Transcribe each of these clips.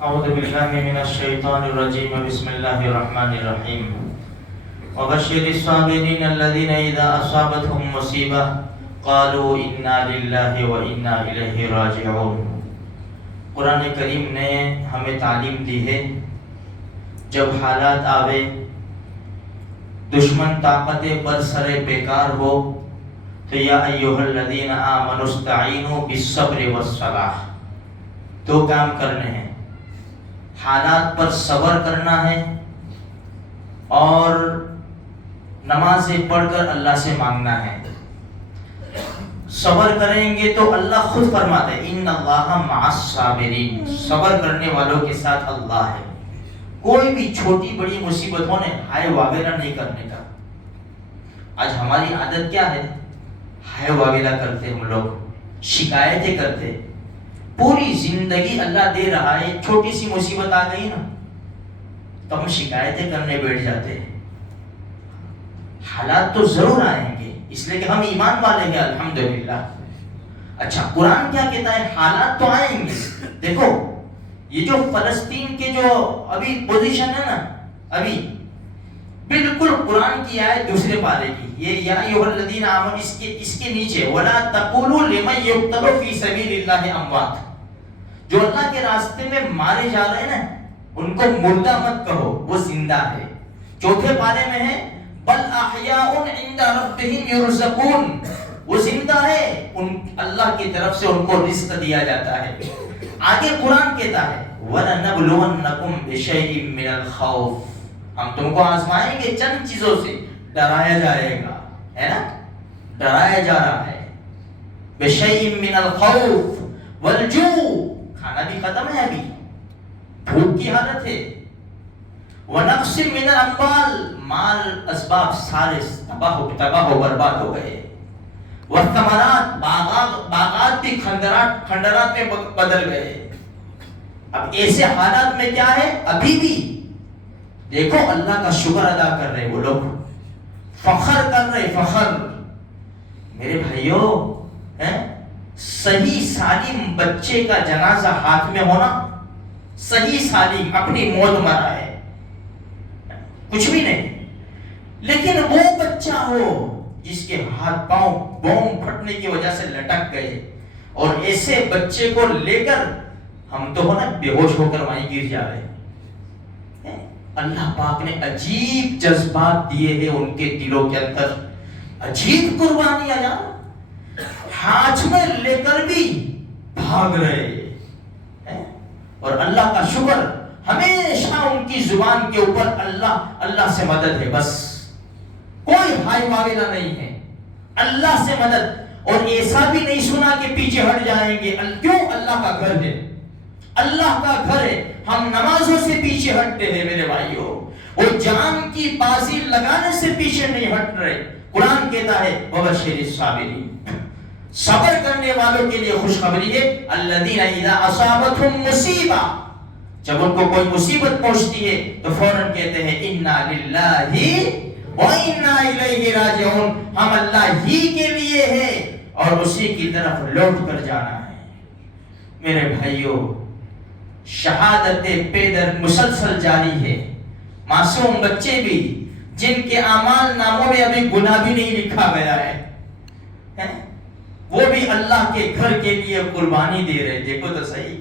أعوذ بالله من الشيطان الرجيم بسم الله الرحمن الرحيم وبشر الصابرين الذين إذا أصابتهم مصيبة قالوا إنا لله وإنا إليه راجعون۔ قرآن کریم نے ہمیں تعلیم دی ہے جب حالات آوے، دشمن طاقت پر سر بیکار ہو تو یا ایھا الذین آمنوا استعینوا بالصبر والصلاۃ، دو کام کرنے ہیں، حالات پر صبر کرنا ہے اور نمازیں پڑھ کر اللہ سے مانگنا ہے۔ صبر کریں گے تو اللہ خود فرماتے ہیں ان اللہ مع الصابرین، صبر کرنے والوں کے ساتھ اللہ ہے۔ کوئی بھی چھوٹی بڑی مصیبت ہونے ہائے واویلا نہیں کرنے کا۔ آج ہماری عادت کیا ہے؟ ہائے واویلا کرتے، ہم لوگ شکایتیں کرتے، پوری زندگی اللہ دے رہا ہے، چھوٹی سی مصیبت آ گئی نا تو ہم شکایتیں کرنے بیٹھ جاتے ہیں۔ حالات تو ضرور آئیں گے، اس لیے کہ ہم ایمان والے ہیں الحمدللہ۔ اچھا، قرآن کیا کہتا ہے؟ حالات تو آئیں گے۔ دیکھو یہ جو فلسطین کے جو ابھی پوزیشن ہے نا، ابھی بالکل قرآن کی آیت دوسرے پارے کی، یہ یا ایھا الذین آمنوا اس کے نیچے ولا تقولوا لمن یقتل فی سبیل اللہ اموات، جو اللہ کے راستے میں مارے جا رہے ہیں نا ان کو مردہ مت کہو، وہ زندہ ہے۔ چوتھے پارے میں ہے بل احیاء عند ربہم یرزقون، وہ زندہ ہے، اللہ کی طرف سے ان کو رزق دیا جاتا ہے۔ آگے قرآن کہتا ہے وَلَنَبْلُوَنَّكُمْ بِشَيْءٍ مِّنَ الْخَوْفِ، ہم تم کو آزمائیں گے چند چیزوں سے، ڈرایا جائے گا، ہے نا، ڈرایا جا رہا ہے۔ بِشَيْءٍ مِّنَ الْخَوْفِ وَالْجُوعِ، کھانا بھی ختم ہے، ابھی بھوک کی حالت ہے۔ وَنَقْصٍ مِّنَ الْأَمْوَالِ، مال اسباب سارے تباہ و برباد ہو گئے۔ والثمرات، باغات بھی کھنڈرات میں بدل گئے۔ اب ایسے حالات میں کیا ہے؟ ابھی بھی دیکھو اللہ کا شکر ادا کر رہے وہ لوگ، فخر کر رہے، فخر۔ میرے بھائیوں، صحیح سالم بچے کا جنازہ ہاتھ میں ہونا، صحیح سالم اپنی موت مرا ہے، کچھ بھی نہیں، لیکن وہ بچہ ہو جس کے ہاتھ پاؤں بوم پھٹنے کی وجہ سے لٹک گئے، اور ایسے بچے کو لے کر ہم تو نا بے ہوش ہو کر وہیں گر جا رہے ہیں۔ اللہ پاک نے عجیب جذبات دیے ہیں ان کے دلوں کے اندر، عجیب قربانیاں یار، ہاتھ میں لے کر بھی بھاگ رہے ہیں، اور اللہ کا شکر ہمیشہ ان کی زبان کے اوپر اللہ سے مدد ہے، بس کوئی ہائی واویلا نہیں ہے، اللہ سے مدد۔ اور ایسا بھی نہیں سنا کہ پیچھے ہٹ جائیں گے، کیوں؟ اللہ کا گھر ہے، اللہ کا گھر ہے، ہم نمازوں سے پیچھے ہٹتے ہیں میرے بھائیوں، اور جان کی بازی لگانے سے پیچھے نہیں ہٹ رہے۔ قرآن کہتا ہے وبشر الصابرین، صبر کرنے والوں کے لیے خوشخبری ہے، الذین اذا اصابتهم مصیبہ، جب ان کو کوئی مصیبت پہنچتی ہے تو فوراً کہتے ہیں انا للہ وَإِنَّا إِلَيْهِ رَاجِعُونَ، ہم اللہ ہی کے لیے ہیں اور اسی کی طرف لوٹ کر جانا ہے۔ میرے بھائیوں، شہادت پیدر مسلسل جاری ہے، معصوم بچے بھی جن کے اعمال ناموں میں ابھی گناہ بھی نہیں لکھا گیا ہے، وہ بھی اللہ کے گھر کے لیے قربانی دے رہے۔ دیکھو تو صحیح،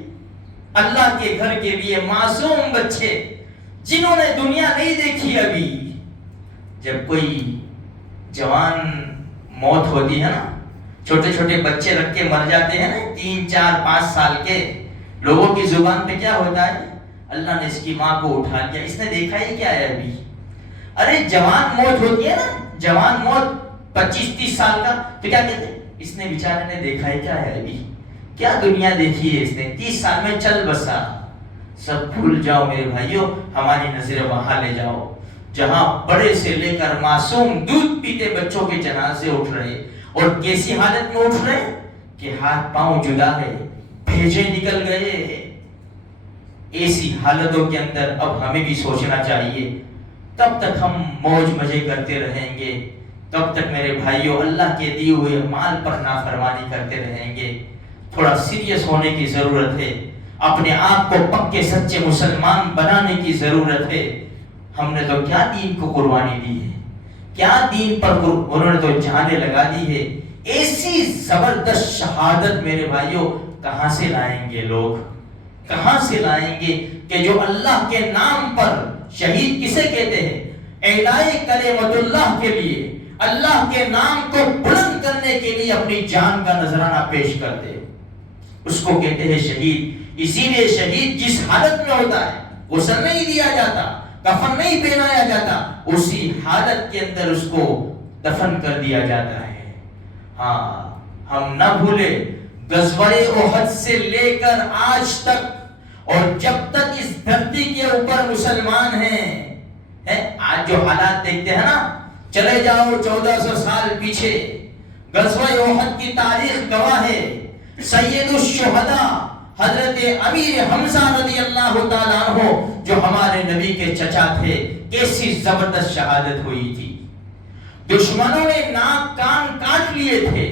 اللہ کے گھر کے لیے معصوم بچے جنہوں نے دنیا نہیں دیکھی ابھی۔ جب کوئی جوان موت ہوتی ہے نا، چھوٹے چھوٹے بچے رکھ کے مر جاتے ہیں نا، 3 4 5 سال کے، لوگوں کی زبان پہ کیا ہوتا ہے؟ اللہ نے اس کی ماں کو اٹھا لیا، اس نے دیکھا ہی کیا ہے ابھی۔ ارے جوان موت ہوتی ہے نا، جوان موت 25 30 سال کا، تو کیا کہتے ہیں؟ اس نے بیچارے نے دیکھا ہی کیا ہے ابھی، کیا دنیا دیکھی ہے اس نے، 30 سال میں چل بسا۔ سب بھول جاؤ میرے بھائیوں، ہماری نظریں وہاں لے جاؤ جہاں بڑے سے لے کر معصوم دودھ پیتے بچوں کے جنازے اٹھ رہے، اور کیسی حالت میں اٹھ رہے کہ ہاتھ پاؤں جدا ہے، بھیجے نکل گئے۔ ایسی حالتوں کے اندر اب ہمیں بھی سوچنا چاہیے، تب تک ہم موج مزے کرتے رہیں گے، تب تک میرے بھائیوں اللہ کے دیے ہوئے مال پر نافرمانی کرتے رہیں گے۔ تھوڑا سیریس ہونے کی ضرورت ہے، اپنے آپ کو پکے سچے مسلمان بنانے کی ضرورت ہے. ہم نے تو کیا دین کو قربانی دی ہے, کیا دین پر انہوں نے تو جانیں لگا دی ہے. ایسی زبردست شہادت میرے بھائیوں کہاں سے لائیں گے لوگ, کہاں سے لائیں گے کہ جو اللہ کے نام پر, شہید کسے کہتے ہیں, اعلاء کلمت اللہ کے لیے, اللہ کے نام کو بلند کرنے کے لیے اپنی جان کا نذرانہ پیش کرتے, اس کو کہتے ہیں شہید. اسی لیے شہید جس حالت میں ہوتا ہے, غسل نہیں دیا جاتا, کفن نہیں پہنایا جاتا, اسی حالت کے اندر اس کو دفن کر دیا جاتا ہے. ہاں, ہم نہ بھولے غزوہ احد سے لے کر آج تک, اور جب تک اس دھرتی کے اوپر مسلمان ہیں, آج جو حالات دیکھتے ہیں نا, چلے جاؤ 1400 سال پیچھے, غزوہ احد کی تاریخ گواہ ہے. سید الشہداء حضرت امیر حمزہ رضی اللہ تعالیٰ عنہ جو ہمارے نبی کے چچا تھے, کیسی زبردست شہادت ہوئی تھی. دشمنوں نے ناک کان کاٹ لیے تھے,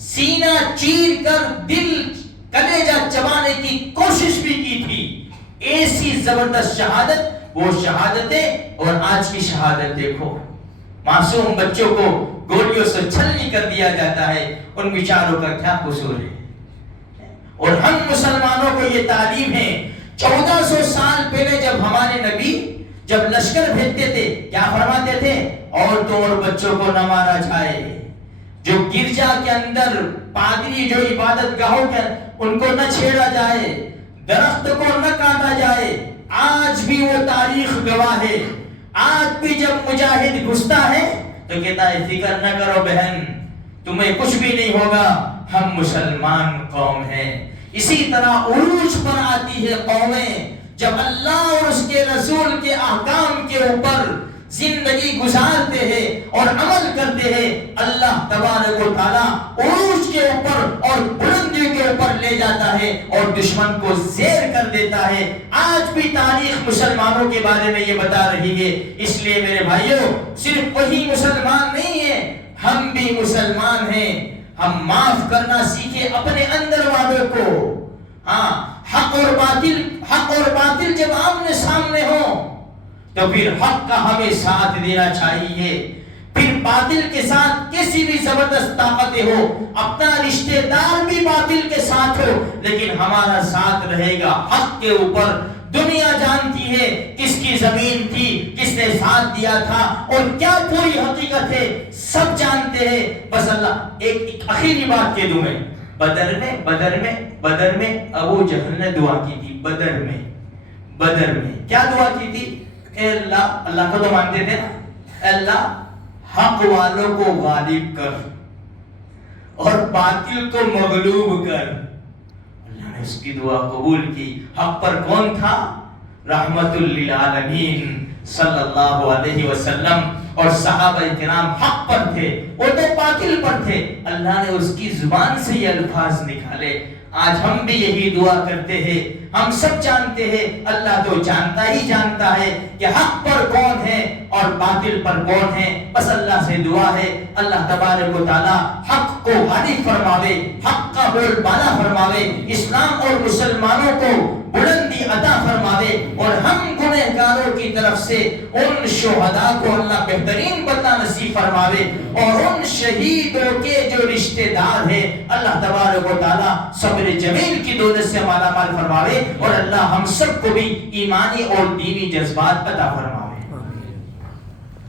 سینہ چیر کر دل کلیجہ چبانے کی کوشش بھی کی تھی. ایسی زبردست شہادت, وہ شہادتیں اور آج کی شہادت دیکھو. معصوم بچوں کو گولیوں سے چھلنی کر دیا جاتا ہے, ان بیچاروں کا کیا قصور ہے. اور ہم مسلمانوں کو یہ تعلیم ہے. 1400 سال پہلے جب ہمارے نبی جب لشکر بھیجتے تھے, کیا فرماتے تھے, عورتوں اور بچوں کو نہ مارا جائے, جو گرجا کے اندر پادری جو عبادت گاہوں کے ان کو نہ چھیڑا جائے, درخت کو نہ کاٹا جائے. آج بھی وہ تاریخ گواہ ہے. آج بھی جب مجاہد گھستا ہے تو کہتا ہے فکر نہ کرو بہن, تمہیں کچھ بھی نہیں ہوگا, ہم مسلمان قوم ہیں. اسی طرح عروج پر آتی ہے قومیں جب اللہ اور اس کے رسول کے احکام کے اوپر زندگی گزارتے ہیں اور عمل کرتے ہیں. اللہ تبارک و تعالیٰ عروج کے اوپر اور بلندی کے اوپر لے جاتا ہے اور دشمن کو زیر کر دیتا ہے. آج بھی تاریخ مسلمانوں کے بارے میں یہ بتا رہی ہے. اس لیے میرے بھائیوں, صرف وہی مسلمان نہیں ہے, ہم بھی مسلمان ہیں. ہم معاف کرنا سیکھیں اپنے اندر والوں کو. ہاں, حق اور باطل جب آمنے سامنے ہوں تو پھر حق کا ہمیں ساتھ دینا چاہیے. پھر باطل کے ساتھ کیسی بھی زبردست طاقتیں ہو, اپنا رشتہ دار بھی باطل کے ساتھ ہو, لیکن ہمارا ساتھ رہے گا حق کے اوپر. دنیا جانتی ہے کس کی زمین تھی, کس نے ساتھ دیا تھا اور کیا پوری حقیقت ہے, سب جانتے ہیں. بس اللہ ایک آخری بات کہہ دوں میں, بدر میں ابو جہل نے دعا کی تھی. بدر میں کیا دعا کی تھی, اے اللہ کو تو مانتے تھے نا, اللہ حق والوں کو غالب کر اور باطل کو مغلوب کر. اللہ نے اس کی دعا قبول کی. حق پر کون تھا, رحمت للعالمین صلی اللہ علیہ وسلم اور صحابہ کرام حق پر تھے, وہ تو باطل پر تھے. اللہ نے اس کی زبان سے یہ الفاظ نکالے. آج ہم بھی یہی دعا کرتے ہیں. ہم سب جانتے ہیں, اللہ تو جانتا ہی جانتا ہے کہ حق پر کون ہے اور باطل پر کون ہے. بس اللہ سے دعا ہے اللہ تبارک و تعالی حق کو غالب فرماوے, حق کا بول بالا فرماوے, اسلام اور مسلمانوں کو بلندی عطا فرماوے, اور ہم گنہگاروں کی طرف سے ان شہداء کو اللہ بہترین بدلہ نصیب فرماوے, اور ان شہیدوں کے جو رشتہ دار ہیں اللہ تبارک و تعالی صبر جمیل کی دولت سے مالا مال فرماوے, اور اللہ ہم سب کو بھی ایمانی اور دینی جذبات عطا فرماوے.